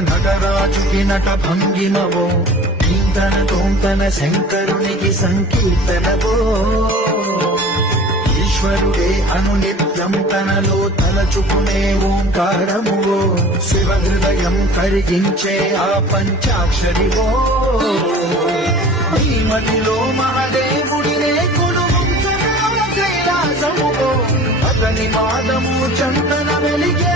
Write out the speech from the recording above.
నటరాజుకి నట భంగిమవో కీర్తన తోంతన శంకరునికి సంకీర్తనవో ఈశ్వరుడే అనునిత్యం తనలో తలచుకునే ఓంకారమువో శివ హృదయం కరిగించే ఆ పంచాక్షరివో ఈ మదిలో మహాదేవుడినే కొలువుంచగా కైలాసమువో అతని మాదము చందన వెలిగే